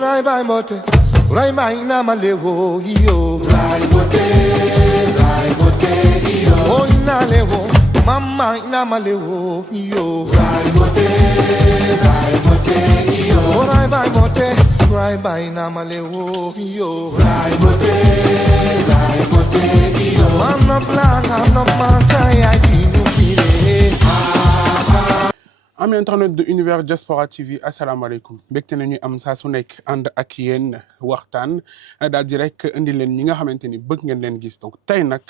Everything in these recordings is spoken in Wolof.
Rai bai mote, rai bai na malewo yo. Rai mote yo. Oh ina lewo, mama ina malewo yo. Rai mote yo. Oh rai bai na malewo yo. Rai mote yo. I'm not black, I'm not Marseille, I didn't feel it. Ami internet de Univers Diaspora TV asalaamaaleykum mbégte nañu am saa su nekk ànd ak yéen waxtaan daal di rek indi leen ñi nga xamante ni bëgg ngeen leen gis donc tey nag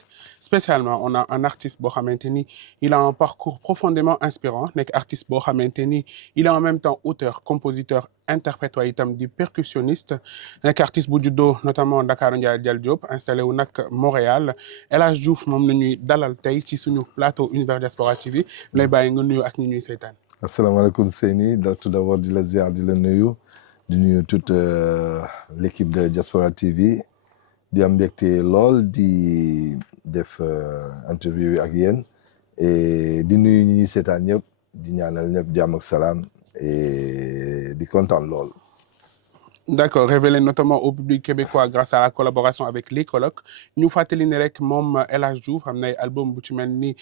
spécialement on a un artiste boo xamante ni il a un parcours profondément inspirant nekk artiste boo xamante ni il est en même temps auteur compositeur interprète waaye itam di percussionniste nekk artiste bu juddoo notamment Ndakaaru Ndiaye Dial Diop installé wu nag Montréal El Hadj Diouf moom la ñuy dalal tey ci suñu plateau Univers Diaspora TV lay bàyyi nga nuyu ak ñi ñuy seetaan. asalaamaaleykum Seyni tout d'abord di la ziar di la nuyu di nuyu toute l'équipe de Diaspora TV di am mbégte lool di def interview ak yéen et di nuyu ñi ñuy seetaan ñëpp di ñaanal ñëpp jàmm ak salaam et di kontaan lool. D'accord, révélé notamment au public québécois grâce à la collaboration avec les colocs ñu fàttali ne rek moom El Hadj Diouf am na ay album bu ci mel ni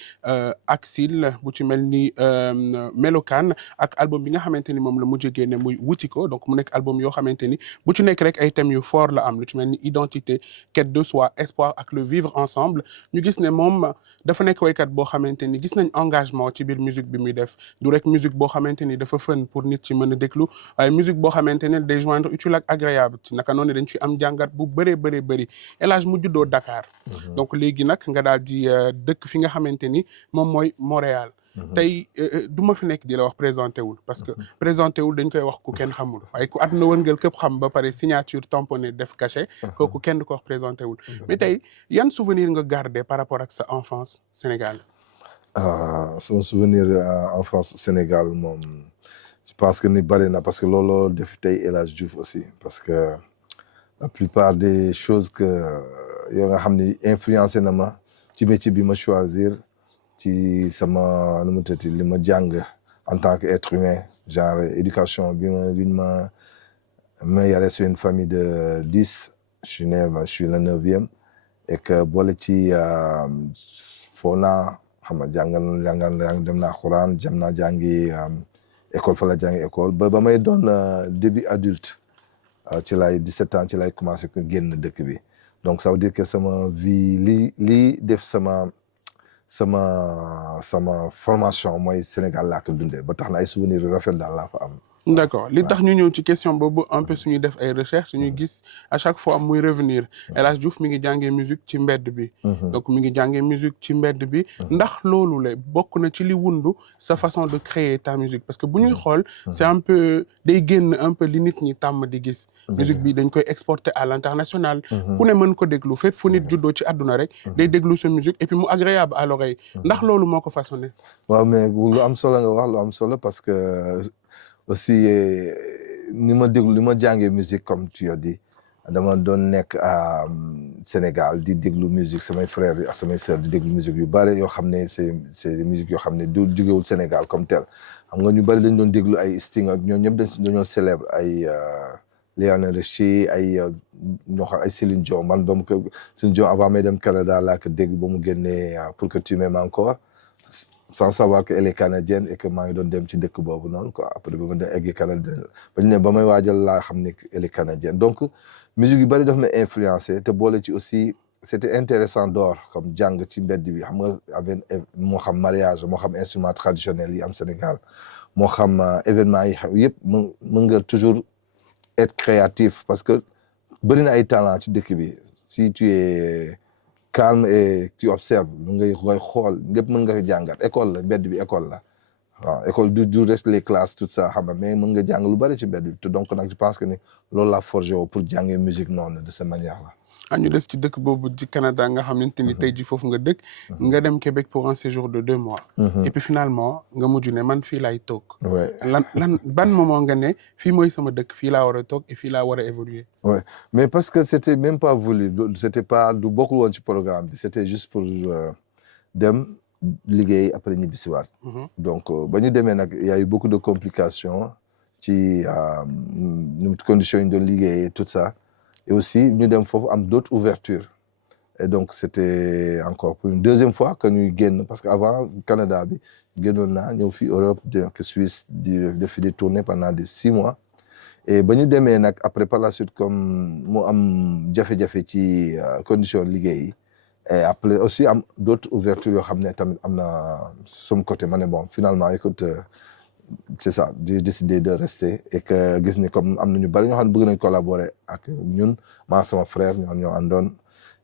Axil bu ci mel ni Melokaan ak album bi nga xamante ni moom la mujj génne muy Wutiko donc mu nekk album yoo xamante ni bu ci nekk rek ay thèmes yu fort la am lu ci mel ni identité quête de soi espoir ak le vivre ensemble ñu gis ne moom dafa nekk waykat boo xamante ni gis nañ engagement ci biir musique bi muy def du rek musique boo xamante ni dafa fën pour nit ci mën a déglu waaye musique boo xamante ne day joindre utile ak agréable ci naka noonu dañ ci am jàngat bu bëree bëri El Hadj mu juddoo Dakar donc léegi nag nga daal di dëkk fi nga xamante ni moom mooy Montréal tey du ma fi nekk di la wax présenté wul parce que présenté wul dañ koy wax ku kenn xamul waaye ku àdduna wërngal képp xam ba pare signature tamponné def cachet kooku kenn du ko wax présenté wul mais tey yan souvenir nga gardé par rapport ak sa enfance Sénégal. Sama souvenir enfance Sénégal moom je pense que ni bëri na parce que looloo def tey El Hadj Diouf aussi parce que la plupart des choses que yoo nga xam ni influencé na ma ci métier bi ma choisir ci sama nu mu tëddee li ma jàng en tant que être humain genre éducation bi ma yaree sur une famille de 10 je suis le 9e et que boole ci foo naa xam nga jàngal dem naa xuraan jëm naa jàngi école fa la jàngi école ba may doon début adulte ci lay 17 ans ci lay commencé ko génn dëkk bi donc ça veut dire que sama vie li def sama formation mooy Sénégal laa ko dundee ba tax na ay souvenirs yu rafet daal laa fa am. D'accord li tax ñu ñëw ci question boobu un peu suñuy def ay recherche suñuy gis à chaque fois muy revenir El Hadj Diouf mi ngi jàngee musique ci mbedd bi donc mi ngi jàngee musique ci mbedd bi ndax loolu la bokk na ci li wundu sa façon de créer ta musique parce que bu ñuy xool c'est un peu day génn un peu li nit ñi tàmm di gis musique bi dañ koy exporter à l'international ku ne mën ko déglu fépp fu nit juddoo ci àdduna rek day déglu sa musique et puis mu agréable à l'oreille ndax loolu moo ko façonné. waaw mais lu am solo nga wax lu am solo parce que aussi ni ma jàngee musique comme tu as dit dama doon nekk à Sénégal di déglu musique samay frères ak samay sœurs di déglu musique yu bari yoo xam ne c'est musique yoo xam ne du jugewul Sénégal comme tel xam nga ñu bari dañ doon déglu ay Sting ak ñoo ñëpp dañoo célèbre ay Lionel Richie ay ñoo xam ay Céline Dion man ba mu ko Céline Dion avant may dem Canada laa ko dégg ba mu génnee pour que tu m'aimes encore sans savoir que elle est canadienne et que maa ngi doon dem ci dëkk boobu noonu quoi après ba ma dem egg Canada ba ñu ne ba may waajal laa xam ne elle est canadienne donc musique yu bëri daf ma influencé te boole ci aussi c'était intéressant d'or comme jàng ci mbedd bi xam nga avec moo xam mariage moo xam instrument traditionnel yi am Sénégal moo xam événement yi xam yëpp mën nga toujours être créatif parce que bëri na ay talent ci dëkk bi si tu es calme et tu observes lu ngay koy xool lépp mën nga ko jàngat école la mbedd bi école la waaw école du reste les classes tout ça xam nga mais mën nga jàng lu bari ci mbedd bi te donc nag je pense que ni loolu laa forgé woo pour jàngee musique noonu de cette manière là. ñu des ci dëkk boobu ci Canada nga xamante ni tey ji foofu nga dëkk nga dem Québec pour un séjour de 2 mois et puis finalement nga mujj ne man fii laay toog lan ban moment nga ne fii mooy sama dëkk fii laa war a toog et fii laa war a évoluer. Ouais mais parce que c'était même pas voulu c'était pas du bokkul woon ci programme bi c'était juste pour dem liggéey après ñibbisiwaat donc ba ñu demee nag il y a eu beaucoup de complications ci conditions yi ñu doon liggéeyee tout ça et aussi ñu dem foofu am d'autres ouvertures et donc c'était encore pour une deuxième fois que ñuy génn parce que avant Canada bi génnoon naa ñëw fii Europe ak Suisse di def des tournées pendant des 6 mois et ba ñu demee nag après par la suite comme mu am jafe-jafe ci condition liggéey yi et après aussi am d'autres ouvertures yoo xam ne tamit am na sama côté ma ne bon finalement écoute c'est ça j'ai décidé de rester et que gis ni comme am na ñu bari ñoo xam ne bëgg nañ collaborer ak ñun maa sama frère ñoo àndoon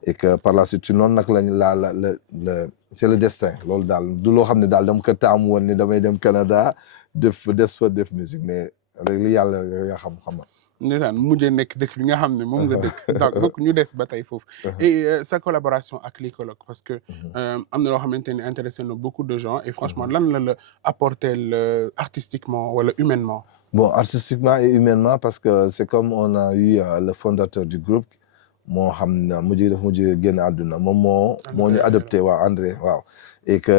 et que par la suite ci noonu nag lañ la c'est le destin loolu daal du loo xam ne daal dama ko taamu woon ni damay dem Canada def musique mais rek li yàlla yaa xam nga. ndeysaan mujjee nekk dëkk bi nga xam ne moom nga dëkk donc ñu des ba tey foofu et sa collaboration ak les colloques parce que am na loo xamante ni intéressé na beaucoup de gens et franchement lan la apporter artistiquement wala humainement. Bon, artistiquement et humainement parce que c'est comme on a eu le fondateur du groupe moo xam ne mujj génn àdduna moom moo ñu adopté André waaw et que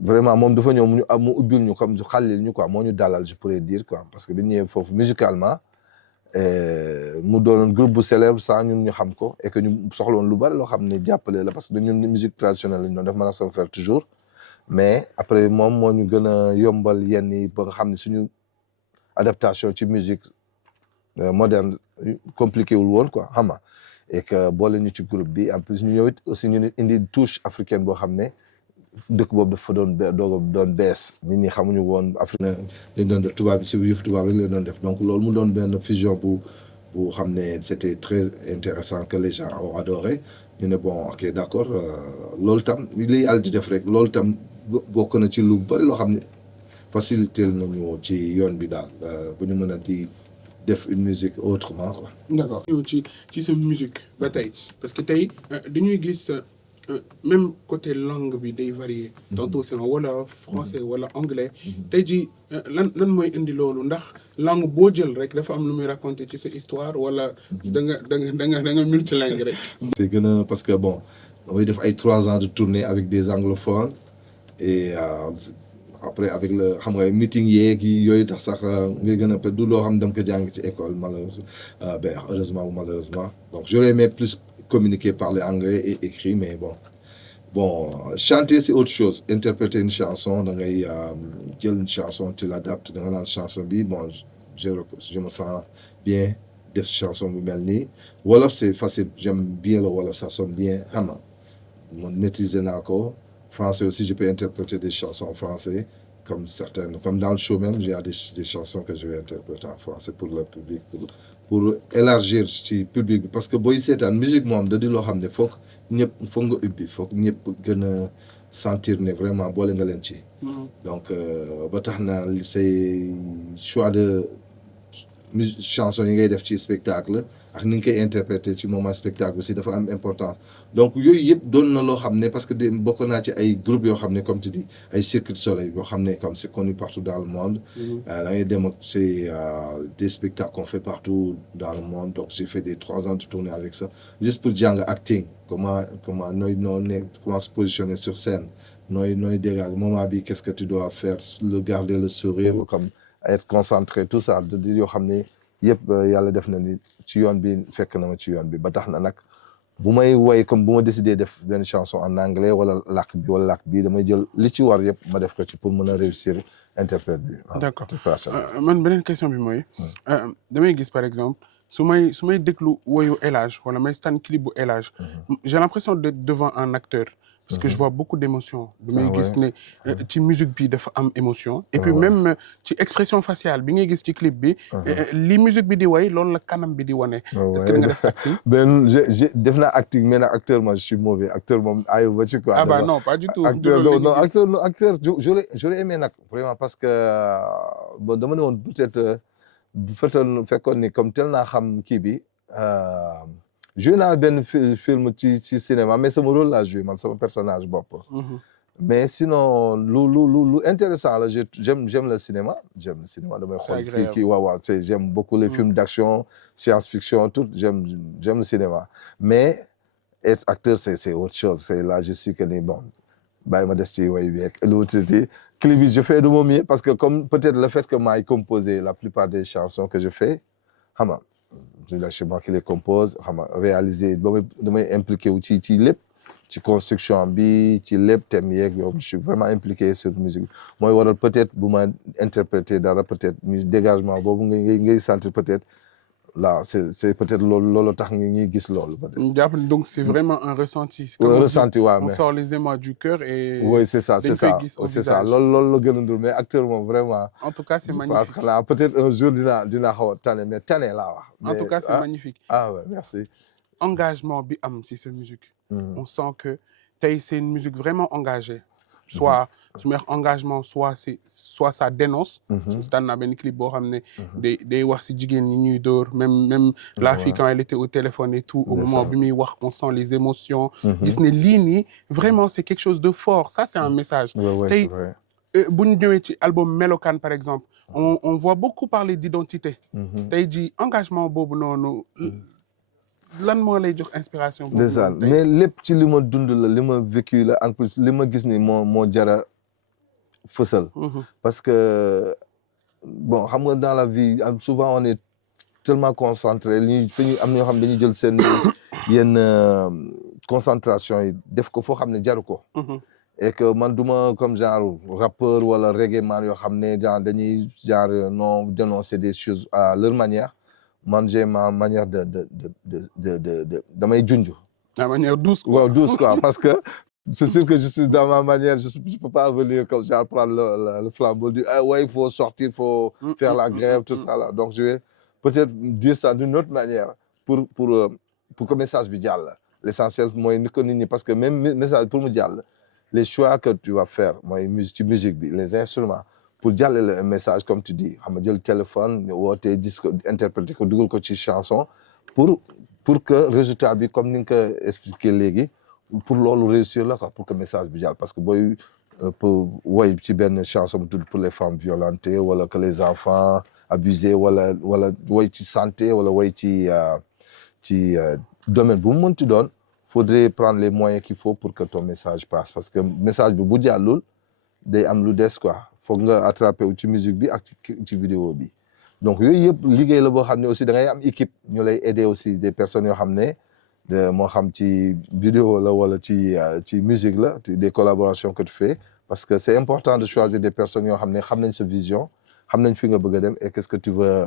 vraiment moom dafa ñëw mu ubbil ñu comme xalil ñu quoi moo ñu dalal je pourrais dire quoi parce que bi ñu ñëwee foofu musicalement mu doonoon groupe bu célèbre sans ñun ñu xam ko et que ñu soxloon lu bari loo xam ne jàppale la parce que ñun musique traditionnelle lañ doon def mën a sama faire toujours mais après moom moo ñu gën a yombal yenn yi ba nga xam ne suñu adaptation ci musique moderne compliqué wul woon quoi xam nga et que boole ñu ci groupe bi en plus ñu ñëw it aussi ñu indi touche africaine boo xam ne dëkk boobu dafa doon bees nit ñi xamuñu woon Afrique lañ doon def tubaab bi si yëf tubaab rek lañ doon def donc loolu mu doon benn fusion bu xam ne c'était très intéressant que les gens ont adoré ñu ne bon ok d'accord loolu tam li yàlla di def rek loolu tam bokk na ci lu bari loo xam ne facilité nañu ci yoon bi daal bu ñu mën a di def une musique autrement quoi. D'accord ñëw ci sa musique ba tey parce que tey dañuy gis même côté langue bi day varier tantôt c'est en wolof français wala anglais tey jii lan mooy indi loolu ndax langue boo jël rek dafa am lu muy raconter ci sa histoire wala da nga multilingue rek. c'est gën a parce que bon damay def ay 3 ans de tournée avec des anglophones et après avec le xam nga meeting yeeg yooyu tax sax nga gën a peut du loo xam dama ko jàng ci école malheureusement heureusement ou malheureusement donc j'aurais aimé plus communiquer, parler anglais et écrit, mais bon, chanter c'est autre chose. Interpréter une chanson, dire une chanson, tu l'adaptes dans une chanson, bon, je me sens bien de chanson melni. Wolof c'est facile, j'aime bien le Wolof, ça sonne bien. Hama, mon maîtriser nako. Français aussi, je peux interpréter des chansons en français, comme certaines, comme dans le show même, il y a des chansons que je vais interpréter en français pour le public, pour élargir ci public bi parce que booy seetaan musique moom da di loo xam ne foog nga ubbi foog ñëpp gën a sentir ne vraiment boole nga leen ci. Donc ba tax na say choix de chanson yi ngay def ci spectacle ak ni nga koy interpréter ci moment spectacle aussi dafa am importance donc yooyu yëpp doon na loo xam ne parce que bokk naa ci ay groupes yoo xam ne comme tu dis ay Cirque du Soleil yoo xam ne comme c'est connu partout dans le monde da ngay dem ak c'est des spectacles qu'on fait partout dans le monde donc j'ai fait des 3 ans de tournée avec ça juste pour jàng acting comment se positionner sur scène nooy dégager moment bi qu'est-ce que tu dois faire garder le sourire comme être concentré tout ça de yoo xam ne yëpp yàlla def na ni ci yoon bi fekk na ma ci yoon bi ba tax na nag bu may woy comme bu ma décidé def benn chanson en anglais wala làkk bi damay jël li ci war yëpp ma def ko ci pour mën a réussir interprète bi. D'accord man beneen question bi mooy damay gis par exemple su may déglu woyu El Hadj wala may stan clip bu El Hadj j'ai l'impression d'être devant un acteur. Parce que je vois beaucoup d'émotions. damay gis ne ci musique bi dafa am émotion. et puis même ci expression faciale bi ngay gis ci clip bi. li musique bi di way loolu la kanam bi di wane. est-ce que da nga def acting. ben def naa acting mais nag acteur moi je suis mauvais acteur moom ayu ba ci quoi. ah bah non pas du tout. acteur j'aurais aimé nag vraiment parce que bon dama ne woon peut-être bu fekkoon ni comme tel naa xam kii bi. joué naa benn film ci cinéma mais sama rôle laa joué man sama personnage bopp. mais sinon lu intéressant la j'aime le cinéma damay xool kii waaw j'aime beaucoup les films d'action science-fiction tout j'aime le cinéma mais être acteur c'est autre chose c'est là je suis que ni bon bàyyi ma des ci way bi ak l'autre clip bi je fais de mon mieux parce que comme peut-être le fait que maay composer la plupart des chansons que je fais xam nga c'est moi qui les compose xam nga réaliser damay impliqué wu ci lépp ci construction bi ci lépp thème yeeg yow je suis vraiment impliqué sur musique mooy waral peut-être bu ma interpréter dara peut-être dégagement boobu ngay sentir peut-être là c'est peut-être loolu tax ñuy gis loolu. Donc c'est vraiment un ressenti. Un ressenti waaw on sort les émois du cœur et. oui c'est ça loolu la gën a ndur mais acteur moom vraiment. en tout cas c'est magnifique je pense que peut-être un jour dina xaw a tane mais tane laa wax. en tout cas c'est magnifique. ah ouais merci. engagement bi am si cette musique. on sent que tey c'est une musique vraiment engagée. soit su ma wax engagement soit ça dénonce. seetaan naa benn clip boo xam ne. day wax si jigéen ñi ñuy dóor même la fille quand elle était au téléphone et tout au moment bi muy wax on sent les émotions. gis ne lii nii vraiment c'est quelque chose de fort ça c'est un message. tey bu ñu ñëwee ci album Melokaan par exemple on voit beaucoup parler d'identité. tey ji engagement boobu noonu. lan moo lay jox inspiration. ndeysaan mais lépp ci li ma dund la li ma vécu la en plus li ma gis ni moo jara fësal. parce que bon xam nga dans la vie souvent on est tellement concentré fi ñu am ñoo xam dañuy jël seen yenn concentration yi def ko foo xam ne jaru ko. et que man duma comme genre rappeur wala reggae man yoo xam ne dañuy non dénoncer des choses à leur manière. man j'ai ma manière de damay junj. la manière douce quoi. waaw douce quoi parce que c'est sûr que je suis dans ma manière je peux pas venir comme ça prendre le flambeau dire ouais il faut sortir il faut faire la grève tout ça là donc je vais peut-être dire ça d'une autre manière pour que message bi jàll. L'essentiel mooy ni ko nit ñi parce que même message pour mu jàll les choix que tu vas faire mooy musique bi les instruments. pour jàllale un message comme tu dis xam nga jël téléphone woote disque interpréter ko dugal ko ci chanson pour que résultat bi comme ni nga ko expliqué léegi pour loolu réussir la quoi pour que message bi jàll parce que booy pour woy ci benn chanson bu tudd pour les femmes violentées wala que les enfants abusés wala woy ci santé wala woy ci domaine bu mu mënti doon faudrait prendre les moyens qu'il faut pour que ton message passe parce que message bi bu jàllul day am lu des quoi. foog nga attrapé wu ci musique bi ak ci vidéo bi donc yooyu yëpp liggéey la boo xam ne aussi da ngay am équipe ñu lay aider aussi des personnes yoo xam ne moo xam ci vidéo la wala ci musique la des collaborations que tu fais parce que c'est important de choisir des personnes yoo xam ne xam nañ sa vision xam nañ fi nga bëgg a dem et qu'est-ce que tu veux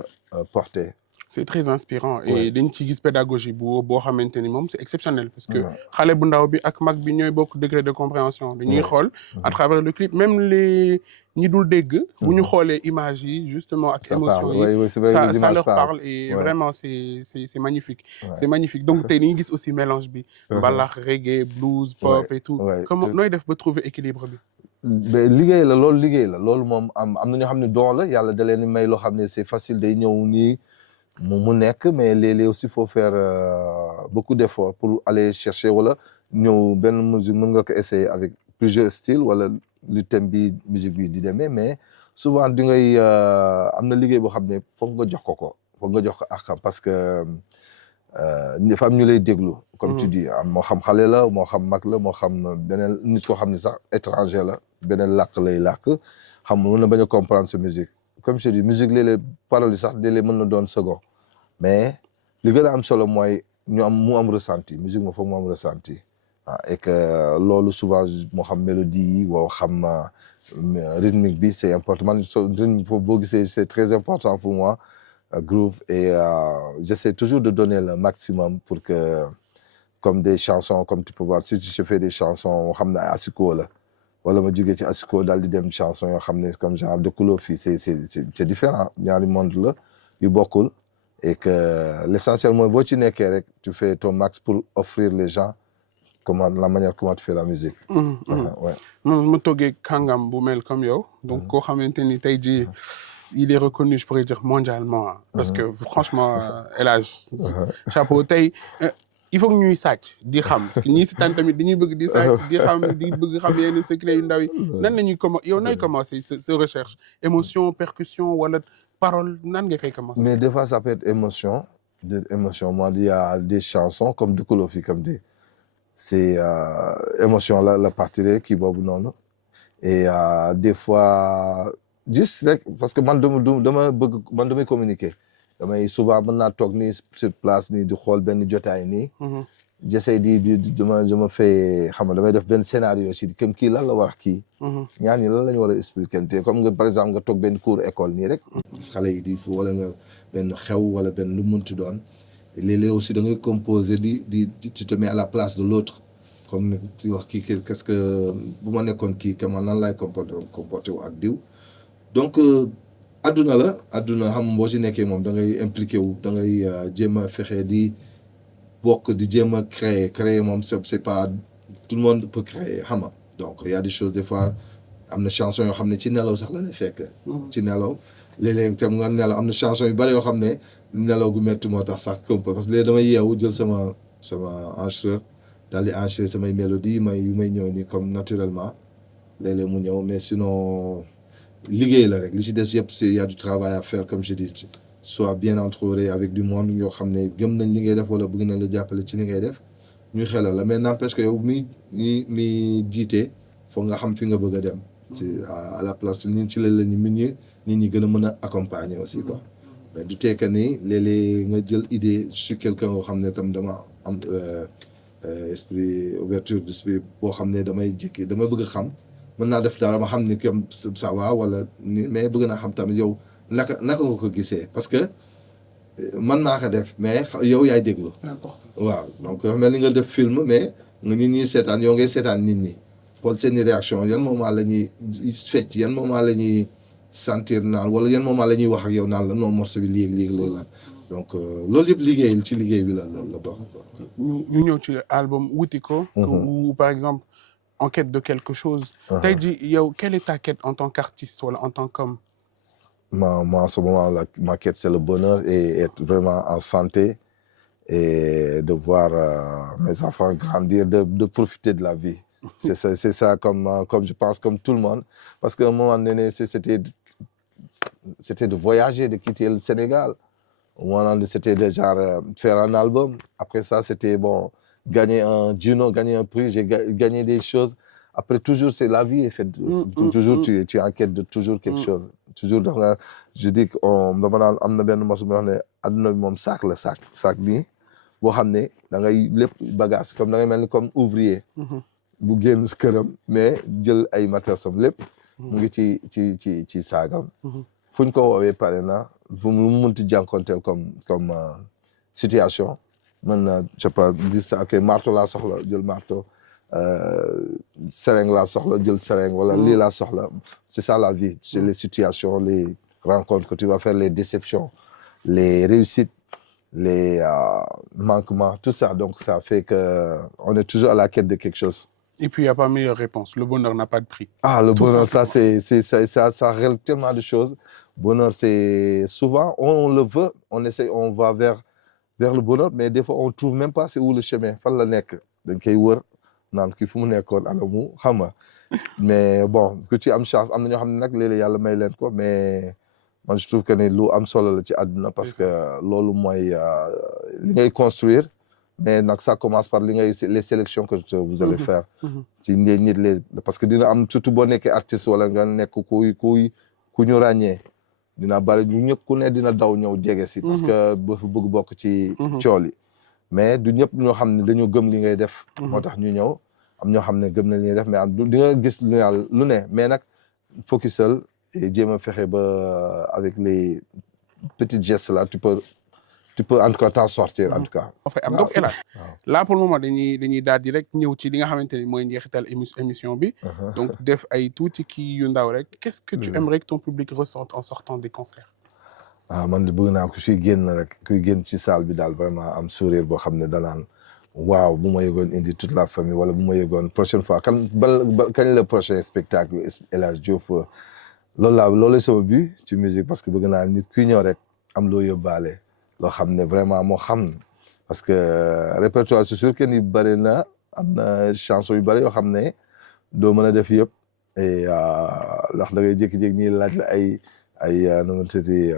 porter. c'est très inspirant et dañ ci gis pédagogie boo xamante ni moom c'est exceptionnel parce que xale bu ndaw bi ak mag bi ñooy bokk degré de compréhension dañuy xool à travers le clip même les ñi dul dégg bu ñu xoolee image yi justement ak émotion yi ça leur parle et vraiment c'est magnifique c'est magnifique donc tey dañuy gis aussi mélange bi mbalax reggae blues pop et tout comment nooy def ba trouver équilibre bi mais liggéey la loolu moom am na ñoo xam ne don la yàlla da leen may loo xam ne c'est facile day ñëw nii mu nekk mais léeg-léeg aussi faut faire beaucoup d'efforts pour aller chercher wala ñëw benn musique mën nga ko essayer avec plusieurs styles wala li thème bi musique bi di demee mais souvent di ngay am na liggéey boo xam ne foog nga jox ko ak parce que dafa am ñu lay déglu comme tu dis moo xam xale la moo xam mag la moo xam beneen nit koo xam ne sax étranger la beneen làkk lay làkk xam mën na bañ a comprendre sa musique comme je dis musique léeg-léeg paroles yi sax léeg-léeg mën na doon second mais li gën a am solo mooy mu am ressenti musique moo foog mu am ressenti et que loolu souvent moo xam mélodie yi moo xam rythmique bi c'est important man rythme boo gisee c'est très important pour moi groove et j'essaie toujours de donner le maximum pour que comme des chansons comme tu peux voir si je fais des chansons xam ne asiko la wala ma jógee ci asiko daal di dem chanson yoo xam ne comme genre de couleur fii c'est différent ñaari monde la yu bokkul et que l'essentiel mooy boo ci nekkee rek tu fais ton max pour offrir les gens la manière comment tu fais la musique. mu toggee kàngam bu mel comme yow donc koo xamante ni tey jii il est reconnu je pourrais dire mondialement parce que franchement El Hadj chapeau tey il faut que ñuy sàcc di xam parce que ñii si tamit dañuy bëgg di sàcc di bëgg xam yenn secret yu ndaw yi nan la ñuy yow nooy commencer sa recherche émotion percussion wala parole nan nga koy commencer. mais des fois ça peut être émotion moi il y a des chansons comme Dukolo fi comme c'est émotion la partie kii boobu noonu et des fois juste rek parce que man dama bëgg man damay communiquer damay souvent mën naa toog nii sur place nii di xool benn jotaay nii j'essaie di dama fay xam nga damay def benn scénario ci comme kii lan la war a kii ñaar ñi lan la ñu war a expliquer te comme nga par exemple nga toog benn cours école nii rek xale yi di fu wala nga benn xew wala benn lu mënti doon léeg-léeg aussi da ngay composer di tu te mets à la place de l'autre comme tu wax kii qu'est-ce que bu ma nekkoon kii que man nan laay comporté wu ak diw donc adduna xam boo ci nekkee moom da ngay impliqué wu da ngay jéem a fexe di bokk di jéem a créer moom c'est pas tout le monde peut créer xam nga donc il y a des choses des fois am na chanson yoo xam ne ci nelaw sax la lay fekk ci nelaw léeg-léeg tam nga nelaw am na chanson yu bari yoo xam ne nelaw gu métti moo tax sax parce que léegi damay yeewu jël sama enregistreur daal di enregistrer samay mélodie yu may ñëw ni comme naturellement léeg-léeg mu ñëw mais sinon liggéey la rek li ci des yëpp c'est y a du travail à faire comme je dis soit bien entouré avec du monde yoo xam ne gëm nañ li ngay def wala bëgg nañ la jàppale ci li ngay def ñuy xelal la mais n'empêche que yow mi jiite foog nga xam fi nga bëgg a dem c'est à la place ñi ci la nit ñi gën a mën a accompagner aussi quoi mais du tekk ni léeg-léeg nga jël idée sur quelqu'un yoo xam ne tam dama am esprit ouverture d'esprit boo xam ne damay bëgg a xam mën naa def dara ma xam ni comme ça va wala ni mais bëgg naa xam tamit yow naka nga ko gisee parce que man maa ko def mais yow yaay déglu. waaw donc dafa mel ni nga def film mais nga nit ñi seetaan yow ngay seetaan nit ñi xool seeni réaction yan moment la ñuy fecc yan moment la ñuy sentir naan wala yan moment la ñuy wax ak yow naan la non morceau bi léegi loolu la donc loolu yëpp liggéey bi la bokk. ñu ñëw ci album wuti ko. ou par exemple en quête de quelque chose. tey jii yow quelle est ta quête en tant qu'artiste wala en tant qu'homme. Moi, en ce moment, ma quête, c'est le bonheur et être vraiment en santé et de voir mes enfants grandir, de profiter de la vie. C'est ça comme je pense, comme tout le monde. Parce qu'à un moment donné, c'était de voyager, de quitter le Sénégal. Au moment donné, c'était de genre faire un album. Après ça, c'était bon, gagner un Juno, gagner un prix. J'ai gagné des choses. Après, toujours, c'est la vie. Toujours, tu es en quête de toujours quelque chose. Toujours je dis que dama naan am na benn morceau boo xam ne adduna bi moom sac nii boo xam ne da ngay lépp bagage comme da ngay mel ni comme ouvrier bu génn si këram mais jël ay matériels lépp mu ngi ci saagam fu ñu ko woowee pare na fu mu munti jànkonteel comme situation mën na je sais pas dire ça ok marteau laa soxla jël marteau seringue laa soxla jël seringue wala lii laa soxla c'est ça la vie c'est les situations les rencontres que tu vas faire les déceptions les réussites les manquements tout ça donc ça fait que on est toujours à la quête de quelque chose. Et puis il y a pas meilleure réponse le bonheur n'a pas de prix. Le bonheur ça ça règle tellement de choses. Bonheur c'est souvent on le veut on essaie on va vers le bonheur mais des fois on trouve même pas c'est où le chemin fan la nekk dañ koy wër naan kii fu mu nekkoon anamu xam nga mais bon que ci am chance am na ñoo xam ne nag léeg-léeg yàlla may leen ko mais man je trouve que ne lu am solo la ci àdduna parce que loolu mooy li ngay construire mais nag ça commence par les sélections que vous allez faire ci nit les parce que dina am surtout boo nekkee artiste wala nga nekk ku ñu ràññee dina bari ñu ñëpp ku ne dina daw ñëw jege si parce que bëgg bokk ci cool yi mais du ñëpp ñoo xam ne dañoo gëm li ngay def moo tax ñu ñëw am ñoo xam ne gëm nañ li ngay def mais am di nga gis lu ne mais nag focusal et jéem a fexe ba avec les petits gestes là tu peux en tout cas t'en sortir en tout cas. donc El Hadj là pour le moment dañuy daal di rek ñëw ci li nga xamante ni mooy njeexital émission bi. donc def ay tuuti kii yu ndaw rek. qu'est-ce que tu aimerais que ton public ressente en sortant des concerts. Man de bëgg naa ko suy génn rek kuy génn ci salle bi daal vraiment am sourire boo xam ne danaan waaw bu ma yëgoon indi toute la famille wala bu ma yëgoon prochaine fois kañ le prochain spectacle El Hadj Diouf loolu sama but ci musique parce que bëgg naa nit kuy ñëw rek am loo yóbbaale loo xam ne vraiment moo xam parce que répertoire c'est sûr que ni bëri na am na chanson yu bëri yoo xam ne doo mën a def yëpp et ndax da ngay jékki-jékki ñi laaj la ay nu mu tuddati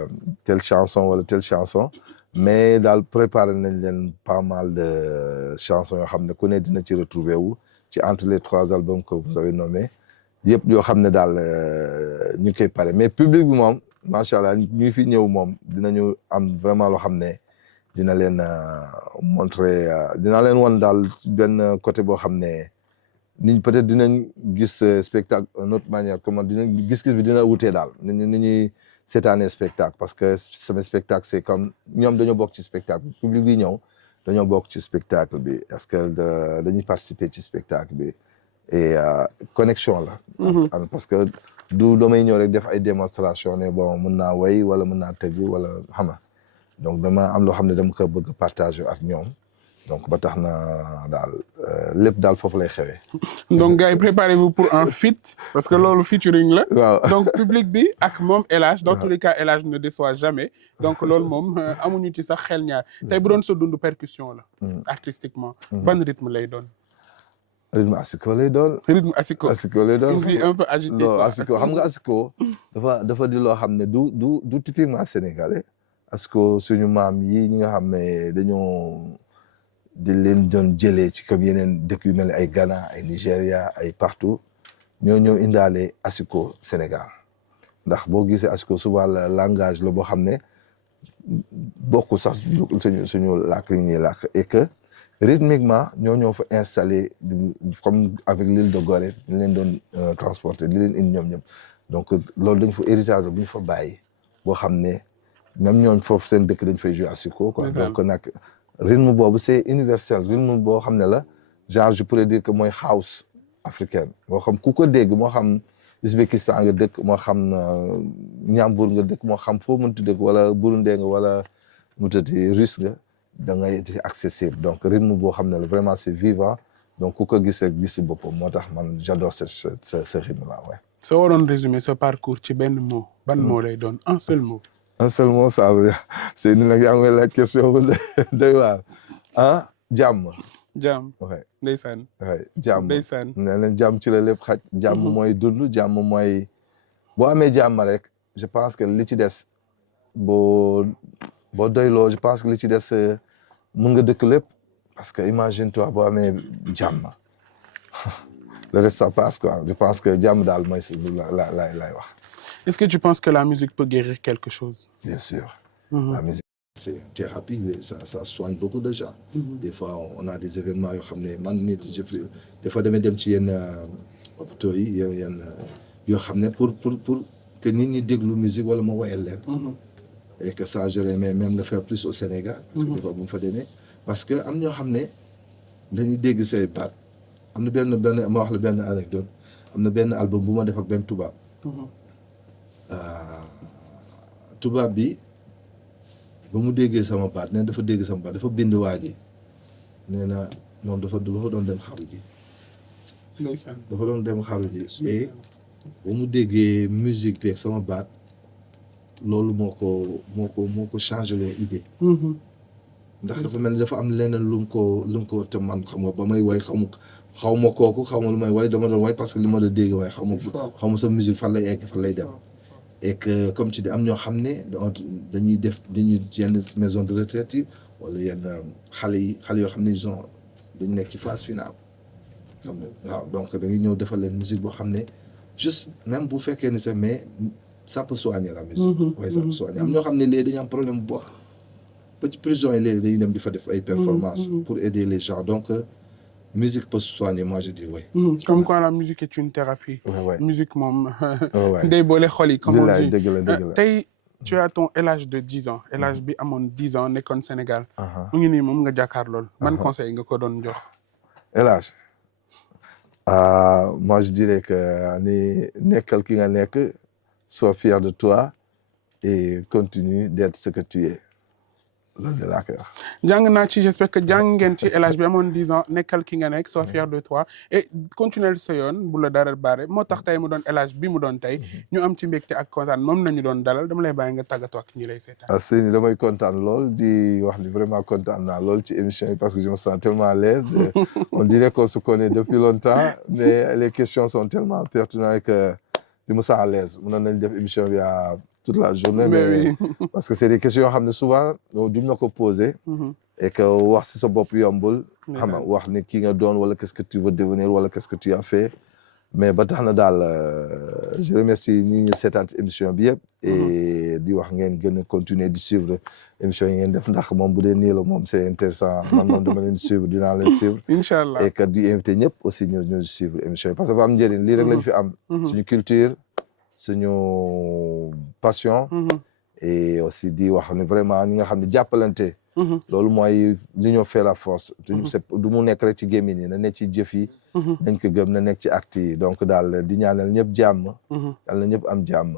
telle chanson wala telle chanson mais daal préparé nañ leen pas mal de chansons yoo xam ne ku ne dina ci retrouver wu ci entre les 3 albums que vous avez nommés yëpp yoo xam ne daal ñu koy pare mais public bi moom macha allah ñu fi ñëw moom dinañu am vraiment loo xam ne dina leen montrer dina leen won daal benn côté boo xam ne niñ peut-être dinañ gis spectacle d'une autre manière comment dinañ gis-gis bi dina wutee daal ni ñuy seetaanee spectacle parce que sama spectacle c'est comme ñoom dañoo bokk ci spectacle public bi ñëw dañoo bokk ci spectacle bi parce que dañuy participer ci spectacle bi et connexion la parce que du damay ñëw rek def ay démonstration ne bon mën naa way wala mën naa tëgg wala xama donc dama am loo xam ne dama ko bëgg partager ak ñoom donc ba tax na daal lépp daal foofu lay xewee. donc gars yi préparez-vous pour un feat parce que loolu featuring la. waaw donc public bi ak moom El Hadj dans tous les cas El Hadj ne déçoit jamais donc loolu moom amuñu ci sax xel ñaar tey bu doon sa dund percussion la. artistiquement. ban rythme lay doon. rythme asiko lay doon. rythme asiko. asiko lay doon une vie un peu agitée. non asiko xam nga asiko dafa di loo xam ne du typiquement sénégalais. asiko suñu maam yi ñi nga xam ne dañoo. di leen doon jëlee ci comme yeneen dëkk yu mel ni ay Ghana ay Nigéria ay partout ñoo indaale asiko Sénégal ndax boo gisee asiko souvent le langage la boo xam ne bokkul sax suñu làkk yi ñuy làkk et que rythmiquement ñoo fa installé comme avec l'île de Gorée ñu leen doon transporter di leen indi ñoom ñëpp donc loolu dañ fa héritage bu ñu fa bàyyi boo xam ne même ñooñ foofu seen dëkk dañ fay jouer asiko quoi donc nag rythme boobu c'est universel rythme boo xam ne la genre je pourrais dire que mooy house africaine moo xam ku ko dégg moo xam Ouzbékistan nga dëkk moo xam Ñambur nga dëkk moo xam foo mënti dëkk wala Burundais nga wala mu tëddi russe nga da ngay accessible donc rythme boo xam ne la vraiment c'est vivant donc ku ko gis rek gis boppam moo tax man j'adore ce rythme là ouais. soo waroon résumer ce parcours ci benn mot ban mot lay doon un seul mot. un seul mot ça c'est ni nag yaa ngi la question bu doy waar ah jàmm. jàmm. ouais ndeysaan. ouais jàmm ndeysaan. nee na jàmm ci la lépp xaj. jàmm mooy dund jàmm mooy boo amee jàmm rek je pense que li ci des boo doyloo je pense que li ci des mën nga dëkk lépp parce que imagine toi boo amee jàmm le reste ça passe quoi je pense que jàmm daal mooy si lay wax. Est-ce que tu penses que la musique peut guérir quelque chose? Bien sûr. La musique, c'est une thérapie, ça soigne beaucoup de gens. Des fois, on a des événements, des fois, damay dem ci yenn hôpitaux yi yenn yoo xam ne pour que nit ñi déglu musique wala ma woyal leen. Et que ça, j'aurais aimé même le faire plus au Sénégal. Parce que des fois, bu mu fa demee parce que am ñoo xam ne dañuy dégg say baat am na benn ma wax la benn anecdote am na benn album bu ma def ak benn tubaab. tubaab bi ba mu déggee sama baat nee dafa dégg sama baat dafa bind waa ji nee na moom dafa doon dem xaru ji. dafa doon dem xaru ji et ba mu déggee musique bi ak sama baat loolu moo ko changé loo idée. ndax dafa mel ni dafa am leneen lu mu ko te man xam nga ba may way xaw ma kooku xaw ma lu may way dama doon way parce que li ma la dégg waaye xaw ma sa musique fan lay egg fan lay dem. et que comme tu dis am ñoo xam ne dañuy yenn maison de retraite yi wala yenn xale yoo xam ne dañu nekk ci phase finale. waaw donc dañuy ñëw defal leen musique boo xam ne juste même bu fekkee ni sax mais ça peut soigner la musique. waaye ça peut soigner am ñoo xam ne léegi dañu am problème bu baax ba ci prison yi léegi dañuy dem di fa def ay performances pour aider les gens donc musique peut soigner moi je dis oui. Comme quoi la musique est une thérapie. Ouais. Musique moom. Ouais. day boole xol yi comme on dit. dëgg la. tey tu as ton El Hadj de 10 ans El Hadj bi amoon 10 ans nekkoon Sénégal. mu ngi nii moom nga jàkkaar lool. ban conseil nga ko doon jox. El Hadj moi je dirais que ni nekkal ki nga nekk sois fier de toi et continue d'être ce que tu es. loolu de laa koy wax. jàng naa ci j'espère que jàng ngeen ci El Hadj bi amoon 10 ans nekkal ki nga nekk sois fier de toi et continuer sa yoon bu la dara baare moo tax tey mu doon El Hadj bi mu doon tey ñu am ci mbégte ak kontaan moom nañu doon dalal dama lay bàyyi nga tàggatoo ak ñi lay seetaan. Seyni damay kontaan lool di wax ni vraiment kontaan naa lool ci émission yi parce que je me sens tellement à l'aise on dirait qu'on se connaît depuis longtemps mais les questions sont tellement pertinentes que je me sens à l'aise mënoon nañ def émission bi toute la journée. mais oui. Parce que c'est des questions yoo xam ne souvent duñ la ko poser. Et que wax si sa bopp yombul. xam nga wax ni ki nga doon wala qu'est-ce que tu veux devenir wala qu'est-ce que tu as fait. mais ba tax na daal je remercie ñi ñu seetaan émission bi yëpp. et di wax ngeen gën a continuer di suivre émission yi ngeen def ndax moom bu dee nii la moom c'est intéressant man moom dama leen suivre dinaa leen suivre. incha allah et que di invité ñëpp aussi ñu suivre émission yi parce que dafa am njëriñ lii rek lañ fi am. suñu culture suñu passion. et aussi di wax ne vraiment ñi nga xam ne jàppalante. loolu mooy l'union fait la force. du mu nekk rek ci gémmiñ yi na nekk ci jëf yi. nañ ko gëm na nekk ci acte yi donc daal di ñaanal ñëpp jàmm. yàlla na ñëpp am jàmm.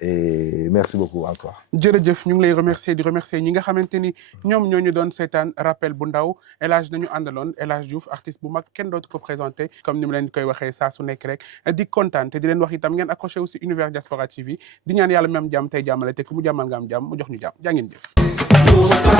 et merci beaucoup encore. jërëjëf ñu ngi lay remercier di remercier ñi nga xamante ni ñoom ñoo ñu doon seetaan rappel bu ndaw El Hadj nañu àndaloon El Hadj Diouf artiste bu mag kenn dootu ko présenté comme ni mu leen koy waxee saa su nekk rek di kontaan te di leen wax itam ngeen accroché aussi Univers Diaspora TV di ñaan yàlla mi am jàmm tey jàmmale te ku mu jàmmal nga am jàmm mu jox ñu jàmm jaa ngeen jëf.